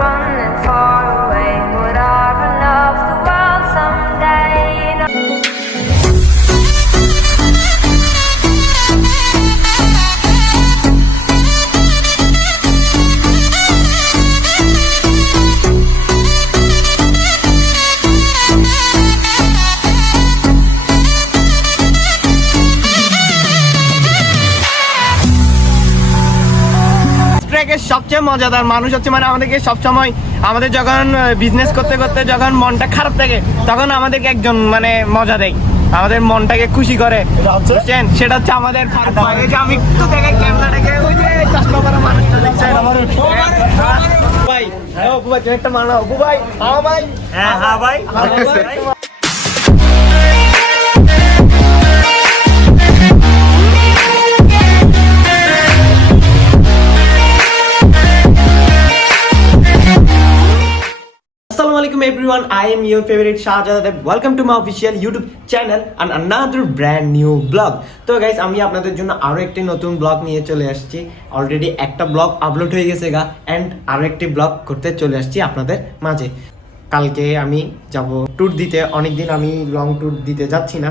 running far away. Would I run off the world someday? সবচেয়ে মজাদার মানুষ হচ্ছে মানে আমাদেরকে সবসময় আমাদের যখন বিজনেস করতে করতে যখন মনটা খারাপ থাকে তখন আমাদেরকে একজন মানে মজা দেয়, আমাদের মনটাকে খুশি করে, বুঝছেন? সেটা হচ্ছে আমাদের আমি একটু দেখে ক্যামেরাটাকে ওই যে চশমা পরা মানুষটা দেখছেন ভাই, অপু ভাই তুমি একটা মানো, অপু ভাই হ্যাঁ ভাই, হ্যাঁ হ্যাঁ ভাই। Assalamualaikum everyone, I am your favorite Shahzad. Welcome to my official YouTube channel and another brand new vlog. তো গাইস আমি আপনাদের জন্য আরো একটি নতুন ব্লগ নিয়ে চলে আসছি। অলরেডি একটা ব্লগ আপলোড হয়ে গেছে গা এন্ড আরো একটি ব্লগ করতে চলে আসছি আপনাদের মাঝে। কালকে আমি যাব ট্যুর দিতে, অনেকদিন আমি লং ট্যুর দিতে যাচ্ছি না।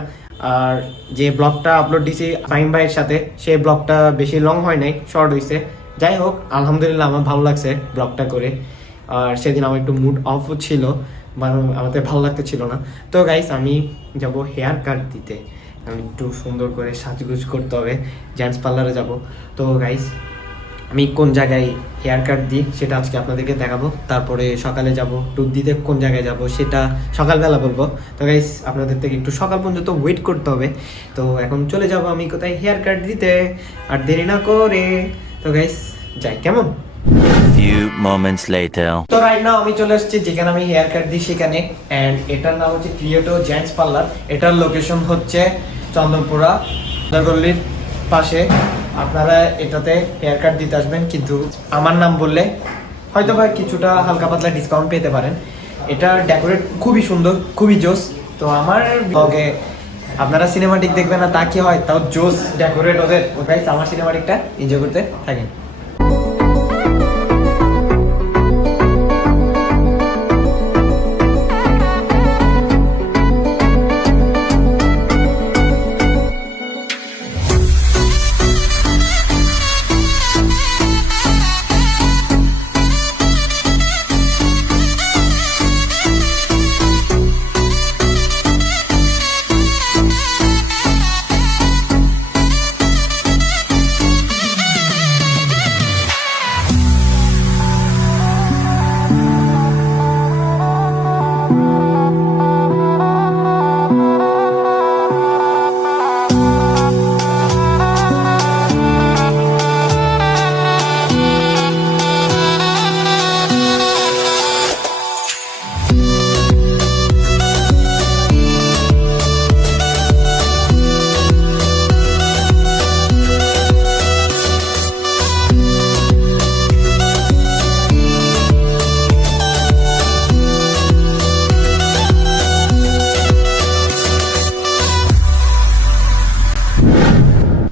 আর যে ব্লগটা আপলোড দিছি ফাইম ভাইয়ের সাথে, সেই ব্লগটা বেশি লং হয় নাই, শর্ট হয়েছে। যাই হোক আলহামদুলিল্লাহ আমার ভালো লাগছে ব্লগটা করে। আর সেদিন আমার একটু মুড অফ ছিল, আমাদের ভালো লাগতে ছিল না। তো গাইস আমি যাব হেয়ার কাট দিতে, আমি একটু সুন্দর করে সাজগুজ করতে হবে, জেন্টস পার্লারে যাব। তো গাইস আমি কোন জায়গায় হেয়ার কাট দিই সেটা আজকে আপনাদেরকে দেখাবো। তারপরে সকালে যাব ট্যুর দিতে, কোন জায়গায় যাব সেটা সকালবেলা বলবো। তো গাইস আপনাদের থেকে একটু সকাল পর্যন্ত ওয়েট করতে হবে। তো এখন চলে যাব আমি কোথায় হেয়ার কাট দিতে, আর দেরি না করে। তো গাইস যাই, কেমন? Few moments later. তো রাইট নাও আমি চলে আসছি যেখানে আমি হেয়ার কাট দিই সেখানে, এন্ড এটার নাম হচ্ছে ক্রিয়েটো জেন্টস পার্লার। এটার লোকেশন হচ্ছে চন্দনপুরা গল্লির পাশে। আপনারা এটাতে হেয়ার কাট দিতে আসবেন, কিন্তু আমার নাম বললে হয়তো বা কিছুটা হালকা পাতলা ডিসকাউন্ট পেতে পারেন। এটা ডেকোরেট খুবই সুন্দর, খুবই জোস। তো আমার ব্লগে আপনারা সিনেমাটিক দেখবেন না তা কি হয়, তাও জোস ডেকোরেট ওদের। গাইস আমার সিনেমাটিকটা এনজয় করতে থাকেন।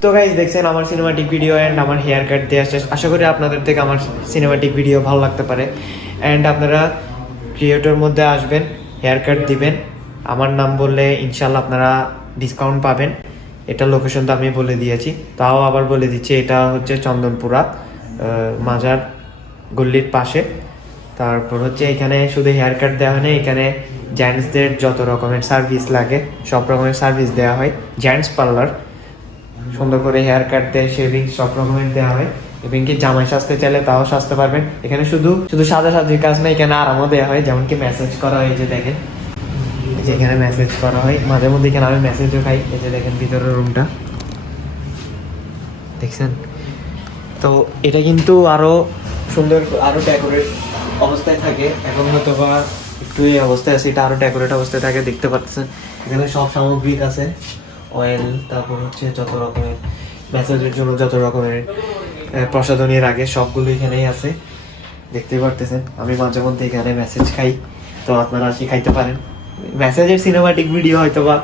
তো গাইস দেখছেন আমার সিনেমাটিক ভিডিও অ্যান্ড আমার হেয়ার কাট দিয়ে আসছে। আশা করি আপনাদের থেকে আমার সিনেমাটিক ভিডিও ভালো লাগতে পারে। অ্যান্ড আপনারা ক্রিয়েটর মধ্যে আসবেন, হেয়ার কাট দিবেন, আমার নাম বললে ইনশাল্লাহ আপনারা ডিসকাউন্ট পাবেন। এটা লোকেশন তো আমি বলে দিয়েছি, তাও আবার বলে দিচ্ছি, এটা হচ্ছে চন্দনপুরা মাজার গল্লির পাশে। তারপর হচ্ছে এখানে শুধু হেয়ার কাট দেওয়া হয় না, এখানে জেন্টসদের যত রকমের সার্ভিস লাগে সব রকমের সার্ভিস দেওয়া হয়। জেন্টস পার্লার, সুন্দর করে হেয়ার কাট দেয়, শেভিং সব রকমের দেওয়া হয়। এবং কি জামাই সাজতে চাইলে তাও সাজতে পারবেন। এখানে শুধু সাদা সাজির কাজ না, এখানে আরামও দেওয়া হয়, যেমন কি ম্যাসেজ করা হয়। এই যে দেখেন, যেখানে ম্যাসেজ করা হয় মাঝে মধ্যে, এখানে আমি ম্যাসেজও খাই। এই যে দেখেন ভিতরের রুমটা দেখছেন। তো এটা কিন্তু আরো সুন্দর, আরো ডেকোরেট অবস্থায় থাকে। এখন হয়তো বা একটু এই অবস্থায় আছে, এটা আরো ডেকোরেট অবস্থায় থাকে, দেখতে পাচ্ছেন। এখানে সব সামগ্রিক আছে, অয়েল, তারপর হচ্ছে যত রকমের ম্যাসেজের জন্য যত রকমের প্রসাধনীর আগে সবগুলো এখানেই আছে, দেখতে পারতেছেন। আমি মাঝে মধ্যে এখানে মেসেজ খাই, তো আপনারা আসি খাইতে পারেন। মেসেজের সিনেমাটিক ভিডিও হয়তো বা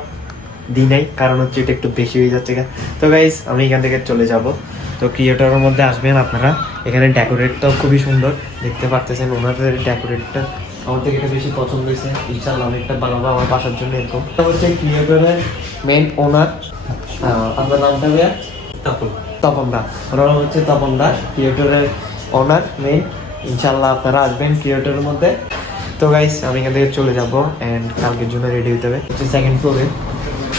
দিই নাই, কারণ হচ্ছে এটা একটু বেশি হয়ে যাচ্ছে। তো গাইস আমি এখান থেকে চলে যাব। তো ক্রিয়েটরের মধ্যে আসবেন আপনারা, এখানে ডেকোরেটটাও খুবই সুন্দর, দেখতে পারতেছেন ওনাদের ডেকোরেটটা আমার থেকে এটা বেশি পছন্দ হয়েছে। ইনশাল্লাহ আমি একটা বানাবো আমার বাসার জন্য এরকম। এটা হচ্ছে ক্রিয়েটরের মেইন ওনার, আপনার নামটা ভাইয়া? তপন দা। ওনারা হচ্ছে তপন দা, ক্রিয়েটরের ওনার মেইন। ইনশাল্লাহ আপনারা আসবেন ক্রিয়েটরের মধ্যে। তো গাইস আমি এখান থেকে চলে যাবো অ্যান্ড কালকের জন্য রেডি হতে হবে, হচ্ছে সেকেন্ড ফ্লোরে।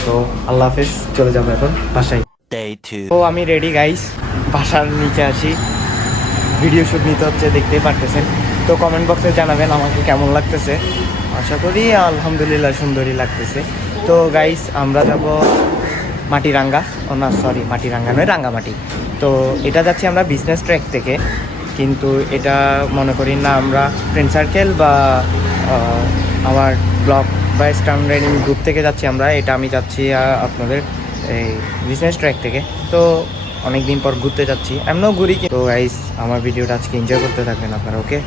তো আল্লাহ হাফেজ, চলে যাবো এখন বাসায়। Day 2. তো আমি রেডি গাইস, বাসার নিচে আসি, ভিডিও শ্যুট নিতে হচ্ছে, দেখতেই পারতেছেন। তো কমেন্ট বক্সে জানাবেন আমাকে কেমন লাগতেছে। আশা করি আলহামদুলিল্লাহ সুন্দরই লাগতেছে। তো গাইস আমরা যাব মাটিরাঙ্গা, ও না সরি মাটিরাঙ্গা নয়, রাঙ্গামাটি। তো এটা যাচ্ছি আমরা বিজনেস ট্র্যাক থেকে, কিন্তু এটা মনে করি না আমরা ফ্রেন্ড সার্কেল বা আমার ব্লগ বা স্টান রাইডিং গ্রুপ থেকে যাচ্ছি আমরা। এটা আমি যাচ্ছি আপনাদের এই বিজনেস ট্র্যাক থেকে। তো অনেক দিন পর ঘুরতে যাচ্ছি, এমনও ঘুরি। তো গাইস আমার ভিডিওটা আজকে এনজয় করতে থাকবেন আপনারা, ওকে?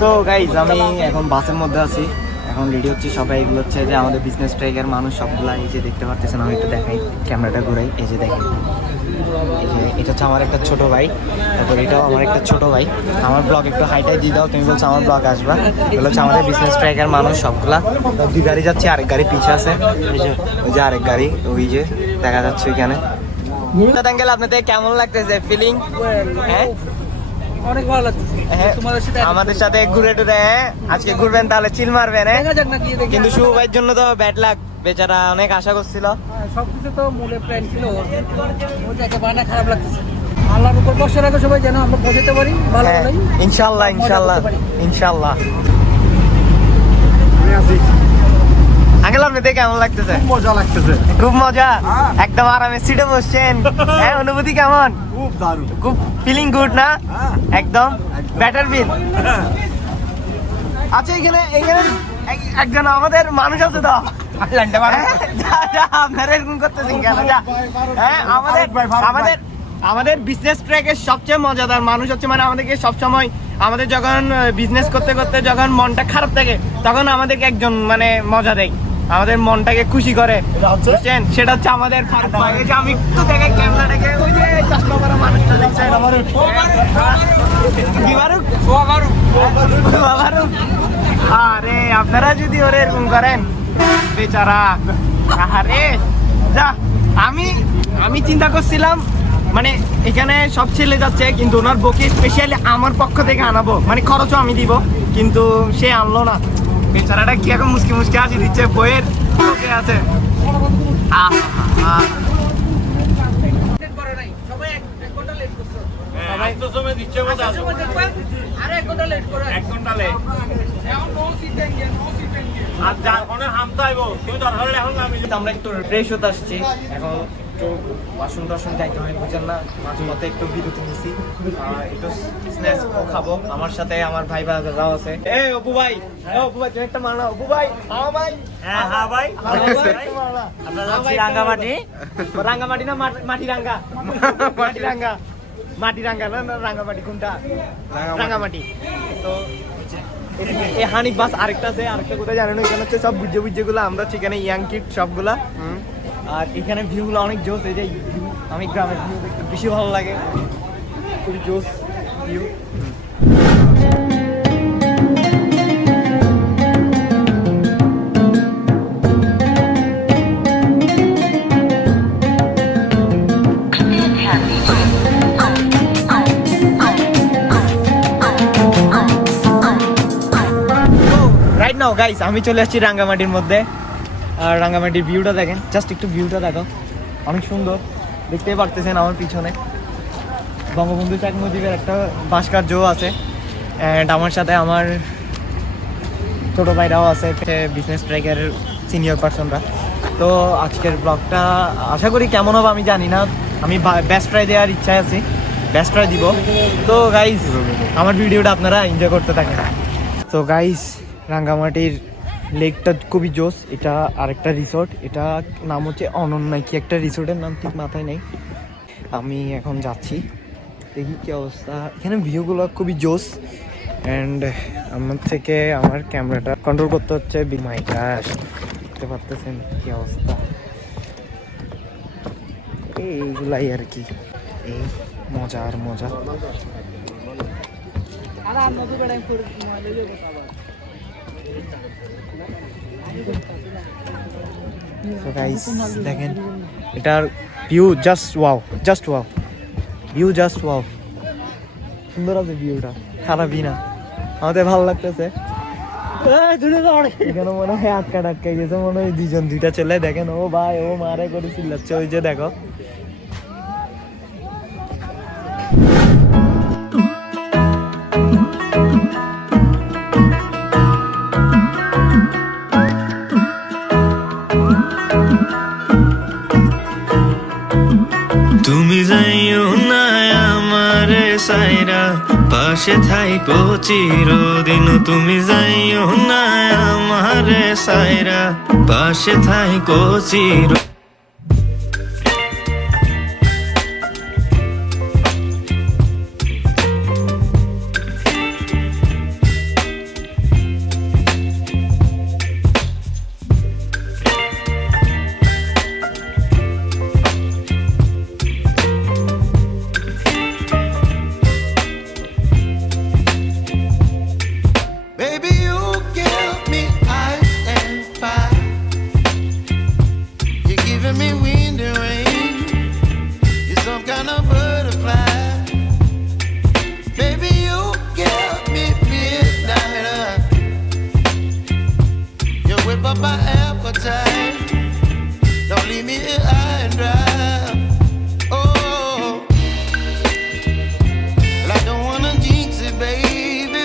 তো গাইজ আমি এখন বাসের মধ্যে আছি, এখন রেডি হচ্ছে সবাই। এগুলো হচ্ছে যে আমাদের বিজনেস ট্র্যাকের মানুষ সবগুলা, এই যে দেখতে পারতেছেন। আমি একটু দেখাই, ক্যামেরাটা ঘুরাই, এই যে দেখেন। এই যে এটা হচ্ছে আমার একটা ছোট ভাই, তারপর এটাও আমার একটা ছোট ভাই। আমার ব্লগ একটু হাইটাই দিয়ে দাও, তুমি বলছো আমার ব্লগ আসবা। এগুলো হচ্ছে আমাদের বিজনেস ট্র্যাকের মানুষ সবগুলা। দুই গাড়ি যাচ্ছে, আরেক গাড়ি পিছে আছে, এই যে ওই যে আরেক গাড়ি, ওই যে দেখা যাচ্ছে ওইখানে। আঙ্কেল আপনাদের কেমন লাগতেছে ফিলিং? হ্যাঁ অনেক ভালো লাগতেছে তোমাদের সাথে। আমাদের সাথে ঘুরে টুরে আজকে ঘুরবেন, তাহলে চিল মারবেন। দেখা যাক না, গিয়ে দেখি। কিন্তু শুভ ভাইয়ের জন্য তো ব্যাড লাক, বেচারা অনেক আশা করছিল। সবকিছু তো মূলে প্ল্যান ছিল, ওটা একেবারে খারাপ লাগতেছে। আল্লাহর উপর বর্ষা রাখো সবাই, যেন আমরা পৌঁছাতে পারি ভালো হ্যাঁ, ভালোই। ইনশাল্লাহ ইনশাল্লাহ ইনশাল্লাহ। আঙ্কেল আপনাদের কেমন লাগতেছে? মজা লাগতেছে, খুব মজা, একদম আরামে সিটে বসছেন। হ্যাঁ, অনুভূতি কেমন? খুব দারুণ। খুব ফিলিং গুড না? একদম বেটার ফিল। আচ্ছা এখানে এখানে একজন আমাদের মানুষ আছে তো, আপনারা এরকম করতেছেন কেন? হ্যাঁ, আমাদের আমাদের বিজনেস ট্র্যাকের সবচেয়ে মজাদার মানুষ হচ্ছে, মানে আমাদেরকে সবসময়, আমাদের যখন বিজনেস করতে করতে যখন মনটা খারাপ থাকে, তখন আমাদেরকে একজন মানে মজা দেয়, আমাদের মনটাকে খুশি করে, বুঝছেন? সেটা হচ্ছে আমাদের ফারুক ভাই। এই যে আমি একটু দেখে ক্যামেরাটাকে, ওই যে চশমা পরা মানুষটা দেখছেন, কি ফারুক? ফারুক। আরে আপনারা যদি ওরে এরকম করেন, বেচারা। আরে যা, আমি চিন্তা করছিলাম মানে এখানে সব ছেলে যাচ্ছে, কিন্তু ওনার বউকে স্পেশালি আমার পক্ষ থেকে আনাবো, মানে খরচও আমি দিব, কিন্তু সে আনলো না। বেচারাটা কি এখন মুসকি মুসকি হাসি দিচ্ছে, বইয়ের লোকে আছে। সবাই 1 ঘন্টা লেট করছো। আরে 1 ঘন্টা লেট করো, 1 ঘন্টা লেট। এখন no seat Indian, no seat Indian. আর যার কোনে হামতে আইবো, তুমি দরকার হলে এখন আমি আমরা একটু ফ্রেশ হতে আসছি, এখন একটু বাসন টাসন যাইতে হয়, বুঝছেন না? মাঝে মধ্যে একটু বিরতি নিছি, একটু স্ন্যাক্স খাবো। আমার সাথে আমার ভাই ভাইরাও আছে। এ অপু ভাই, অপু ভাই তুমি একটা মারনা। অপু ভাই, হ্যাঁ ভাই। হ্যাঁ ভাই, আমরা যাচ্ছি রাঙ্গামাটি। রাঙ্গামাটি না মাটিরাঙ্গা? মাটিরাঙ্গা, মাটিরাঙ্গা না রাঙ্গামাটি, কোনটা? রাঙ্গামাটি। তো এই হানিফ বাস আরেকটা আছে, আরেকটা কোথায় জানেন? এখানে হচ্ছে সব বুঝে বুঝে গুলো আমরা, সেখানে ইয়াং কিড সবগুলা। আর এখানে ভিউগুলো অনেক জোস। এই যে ভিউ, আমি গ্রামের ভিউ দেখতে বেশি ভালো লাগে, খুবই জোস ভিউ। রাইট নাও গাইস আমি চলে আসছি রাঙ্গামাটির মধ্যে। আর রাঙ্গামাটির ভিউটা দেখেন, জাস্ট একটু ভিউটা দেখো, অনেক সুন্দর। দেখতেই পারতেছেন আমার পিছনে বঙ্গবন্ধু শেখ মুজিবের একটা ভাস্কর্য আছে, অ্যান্ড আমার সাথে আমার ছোটো ভাইরাও আছে, বিজনেস ট্র্যাকের সিনিয়র পার্সনরা। তো আজকের ব্লগটা আশা করি কেমন হবে আমি জানি না, আমি বেস্ট ট্রাই দেওয়ার ইচ্ছায় আছি, বেস্ট ট্রাই দিব। তো গাইস আমার ভিডিওটা আপনারা এনজয় করতে থাকেন। তো গাইস রাঙ্গামাটির লেকটা খুবই জোস। এটা আরেকটা রিসোর্ট, এটা নাম হচ্ছে অনন্যা, কি একটা রিসোর্টের নাম ঠিক মাথায় নেই। আমি এখন যাচ্ছি, দেখি কি অবস্থা। এখানে ভিউগুলো খুবই জোস, অ্যান্ড আমার থেকে আমার ক্যামেরাটা কন্ট্রোল করতে হচ্ছে মাই গশ, দেখতে পারতেছেন কি অবস্থা। এইগুলাই আর কি, এই মজা আর মজা। So guys, দেখেন এটার view just wow, view just wow, সুন্দর আছে ভিউটা, খারাপই না, আমাদের ভালো লাগতেছে। এখানে মনে হয় আটকাই গেছে, মনে হয় দুইটা ছেলে, দেখেন ও ভাই ও মারে করে চিল্লাচ্ছে, ওই যে দেখো। তুমি যাইও না আমারে সাইরা, পাশে থাইকো চিরদিন। তুমি যাইও না আমারে সাইরা, পাশে থাইকো চির। Baby, you give me ice and fire. You're giving me wind and rain. You're some kind of butterfly. Baby, you give me midnight. You whip up my appetite. Don't leave me here high and dry. Oh, well, I don't wanna jinx it, baby.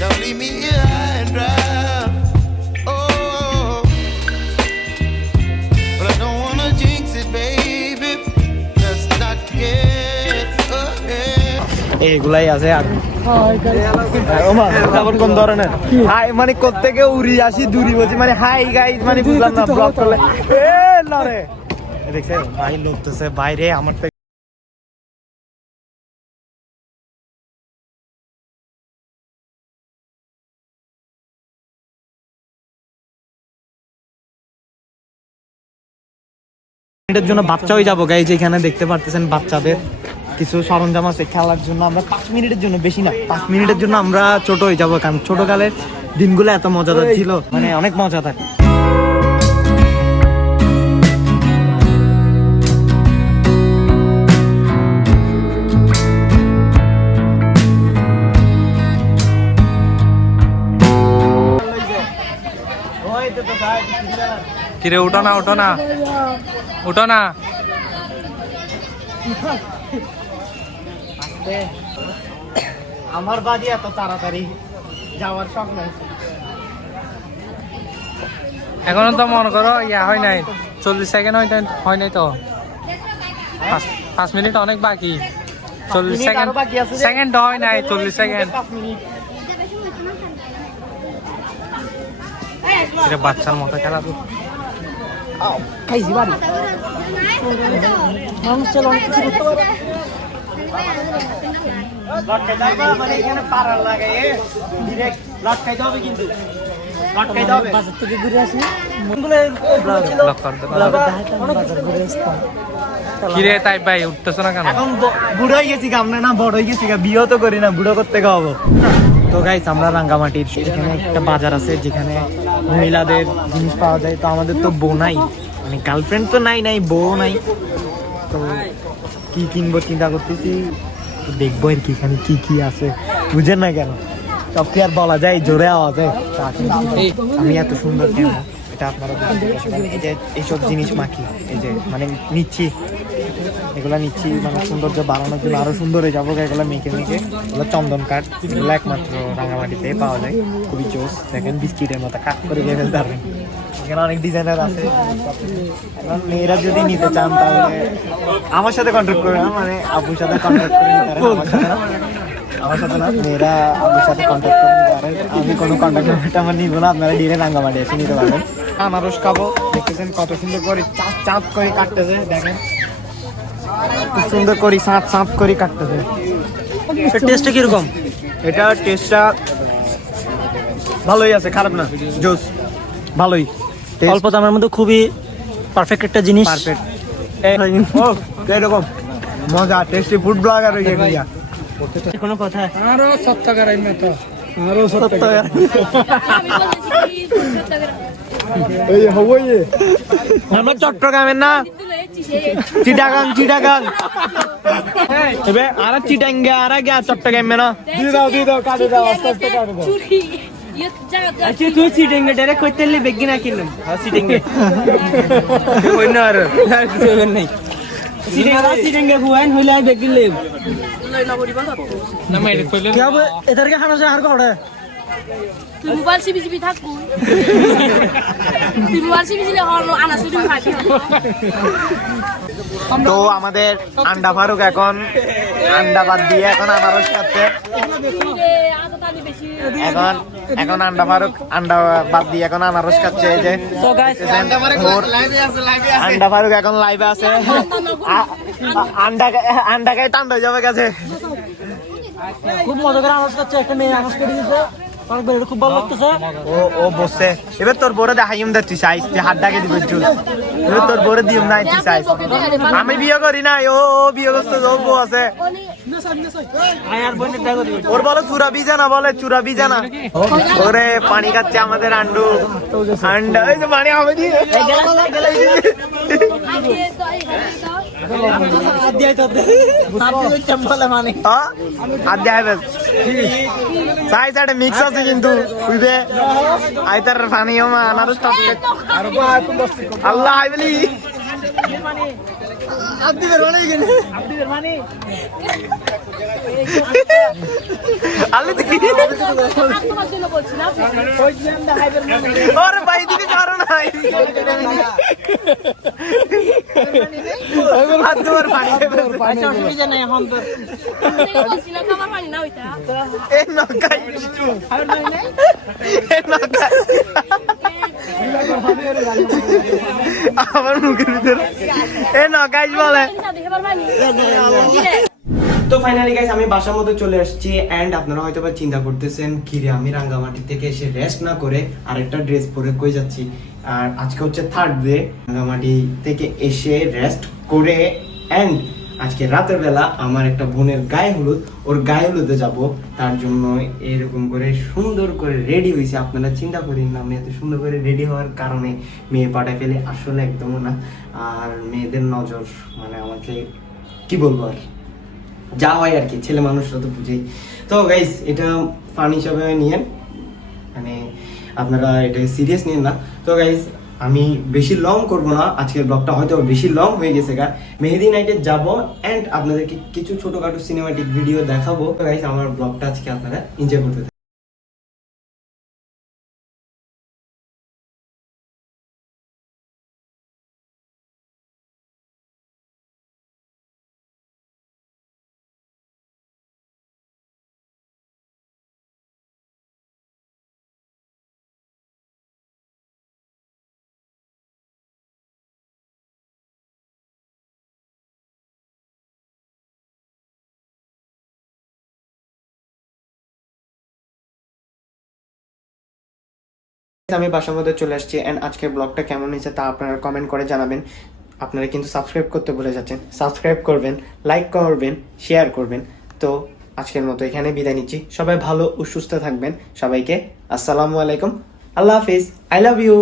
Don't leave me here high and dry. Oh, but I don't wanna jinx it, baby. Let's not get ahead. এইগুলাই আছে আর তারপর কোন ধরনের high মানে কোত্থেকে উড়ি আসি দূরি বলছি, মানে হাই গাইজ মানে বুঝলাম না, ব্লগ করলে এ লরে দেখছে ভাই লোকতেছে বাইরে আমার থেকে। এটার জন্য বাচ্চা হয়ে যাবো গাইজ, এখানে দেখতে পারতেছেন বাচ্চাদের কিছু সরঞ্জাম আছে খেলার জন্য। আমরা 5 মিনিটের জন্য, বেশি না 5 মিনিটের জন্য আমরা ছোট হয়ে যাবো, কারণ ছোটকালের দিনগুলো এত মজাদার ছিল, মানে অনেক মজা থাকে। কিরে উঠো না আমার বাড়ি এত তাড়াতাড়ি যাওয়ার শখ নাই। এখনো তো মনে করো ইয়া হয় নাই, 40 সেকেন্ড হয় নাই তো, 5 মিনিট অনেক বাকি। 40 সেকেন্ড সেকেন্ড হয় নাই, 40 সেকেন্ড। বাচ্চার মতো খেলা তো খাইছি বাড়ি মানুষ চলো অনেক কিছু করতে পারে। মানে এখানে পাড়ার লাগে ডিরেক্ট লটকাইতে হবে, কিন্তু লটকাইতে হবে। বাজার থেকে ঘুরে আসি কিরে তাই ভাই উঠতেছো না কেন? এখন বুড়ো হয়ে গেছি, আমরা না বড় হয়ে গেছি, বিয়েও তো করি না, বুড়ো করতে হবো। তো গাইস আমরা রাঙ্গামাটির এখানে একটা বাজার আছে যেখানে মহিলাদের জিনিস পাওয়া যায়। তো আমাদের তো বউ নাই, মানে গার্লফ্রেন্ড তো নাই বউ নাই, তো কি কিনবো চিন্তা করতেছি, দেখবো আর কি এখানে কি আছে, বুঝেন না কেন সব কি আর বলা যায় জোরে আওয়াজে। আমি এত সুন্দর কেন এটা আপনারা বুঝতে পারবেন। এই যে এইসব জিনিস মাখি, এই যে মানে নিচ্ছি, এগুলা নিচ্ছি মানে সৌন্দর্য বাড়ানোর জন্য, আরো সুন্দর হয়ে যাবো। এগুলো মেখে এগুলো চন্দন কাঠ, এগুলো একমাত্র রাঙামাটিতে পাওয়া যায়। খুবই জোস, দেখেন বিস্কিটের মতো কাট করে দিয়ে ফেলতে পারবেন। এখানে অনেক ডিজাইনার আছে। এখন মেয়েরা যদি নিতে চান তাহলে আমার সাথে কন্ট্যাক্ট করবে, মানে আপুর সাথে কন্ট্যাক্ট করে নিতে পারেন। আমার সাথে না, মেয়েরা আপুর সাথে কন্ট্যাক্ট করে নিতে পারেন। আমি কোনো কন্ট্যাক্ট নাম্বারটা আমার নিব না, আপনারা ডিরেক্ট রাঙ্গামাটি এসে নিতে পারবেন। আনারস খাবো, দেখতেছেন কত সুন্দর করে চাপ চাপ করে কাটতেছে, দেখেন খুব সুন্দর করে সাঁত সাঁত করে কাটতেছে। টেস্টটা কিরকম? এটা টেস্টটা ভালোই আছে, খারাপ না, জোস, ভালোই। অল্প দামের মধ্যে খুবই পারফেক্ট একটা জিনিস। পারফেক্ট। ও এরকম মজা, টেস্টি ফুড ব্লগার হয়ে গিয়া কোনো কথা আরো 7 টাকার আইনা তো এই হবই। আমরা চট্টগ্রামের না, চিটাগাং চিটাগাং এবে আর চিটাঙ্গে আর আগে চট্টগ্রামে না। দিয়ে দাও কাটে দাও, আস্তে আস্তে কাটে দাও। আচ্ছা তুই সিটিংয়ে ডাইরেক্ট কইতে লে বেগি না কিনলাম। হ্যাঁ সিটিংয়ে কই না আর কিছু হবে নাই। সিটিংয়ে হুয়ান হইলে বেগি লে না মাইরে কইলে কি হবে এদেরকে খানা যায় আর কোড়ে তুই মোবাইল সিবি থাকবো তুই মোবাইল সিবি হলো আনা শুধু খাবি। তো আমাদের আন্ডা ফারুক এখন আন্ডা বাদ দিয়ে এখন আনারস খাচ্ছে। এখন এখন আন্ডা ফারুক আন্ডা বাদ দিয়ে এখন আনারস খাচ্ছে। এই যে আন্ডা ফারুক এখন লাইভে আছে, আন্ডা খাই টান্ড হয়ে যাবে গেছে। খুব মজা করে আনারস খাচ্ছে। একটা মেয়ে আনারস করে দিয়েছে, অনেক বের খুব ভালো লাগতেছে। ও বসছে। এবার তোর বড় দেখাইম দে তুই চাইস যে হাত ডাকে দিব জুস। এবার তোর বড় দিম নাই তুই চাইস। আমি বিয়ে করি নাই, ও বিয়ে করছে, ও বউ আছে। ওর বলে চূড়া বিজা না, বলে চূড়া বিজা না। ওরে পানি খাচ্ছে আমাদের আন্ডু। আন্ডা এই যে পানি হবে দি মিক্স আছে কিন্তু আইতার পানি আনারস আল্লাহ আই বলি আল্লাহ দেখি ওরে ভাই দিকে কারণ নাই হাত তোমার পানি অসুবিধা নাই এখন তো এ নকাই এ নকাই আমার মুখের ভিতরে এ নকাইশ বলে। তো ফাইনালি গাইস আমি বাসার মধ্যে চলে আসছি। এন্ড আপনারা হয়তো বা চিন্তা করতেছেন কিরে আমি রাঙ্গামাটি থেকে এসে রেস্ট না করে আরেকটা ড্রেস পরে কই যাচ্ছি। আর আজকে হচ্ছে থার্ড ডে, রাঙ্গামাটি থেকে এসে রেস্ট করে এন্ড আজকে রাতের বেলা আমার একটা বোনের গায়ে হলুদ, ওর গায়ে হলুদে যাব। তার জন্য এরকম করে সুন্দর করে রেডি হয়েছে। আপনারা চিন্তা করেন না আমি এত সুন্দর করে রেডি হওয়ার কারণে মেয়ে পাঠায় ফেলে, আসলে একদমও না। আর মেয়েদের নজর মানে আমাকে কি বলবো, আর যা হয় আর কি, ছেলে মানুষরা তো বুঝেই। তো গাইস এটা ফান হিসাবে নিয়েন, মানে আপনারা এটা সিরিয়াস নিয়েন না। তো গাইস আমি বেশি লং করব না, আজকের ব্লগটা হয়তো বেশি লং হয়ে গেছে গা। মেহেদি নাইটে যাব এন্ড আপনাদেরকে কিছু ছোটখাটো সিনেমাটিক ভিডিও দেখাবো। তো গাইস আমার ব্লগটা আজকে আপনারা এনজয় করতে থাকুন। আমি বাসার মধ্যে চলে আসছি এন্ড আজকের ব্লগটা কেমন হয়েছে তা আপনারা কমেন্ট করে জানাবেন। আপনারা কিন্তু সাবস্ক্রাইব করতে ভুলে যাচ্ছেন, সাবস্ক্রাইব করবেন, লাইক করবেন, শেয়ার করবেন। তো আজকের মতো এখানে বিদায় নিচ্ছি। সবাই ভালো ও সুস্থ থাকবেন। সবাইকে আসসালামু আলাইকুম, আল্লাহ হাফিজ, আই লাভ ইউ।